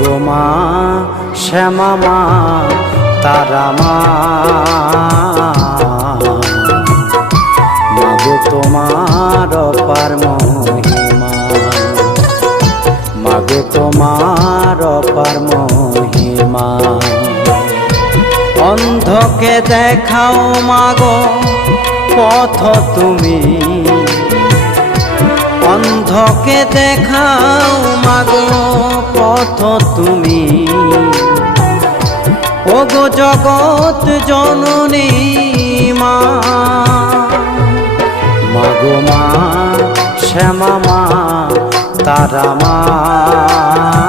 মাগো মা শ্যামা মা তারা মা, মাগো তোমার অপার মহিমা, মাগো তোমার অপার মহিমা। অন্ধকে দেখাও মাগো পথ তুমি, অন্ধকে দেখাও মাগো পথ তুমি। ওগো জগৎ জননী মা, মাগো মা শ্যামা মা তারা মা।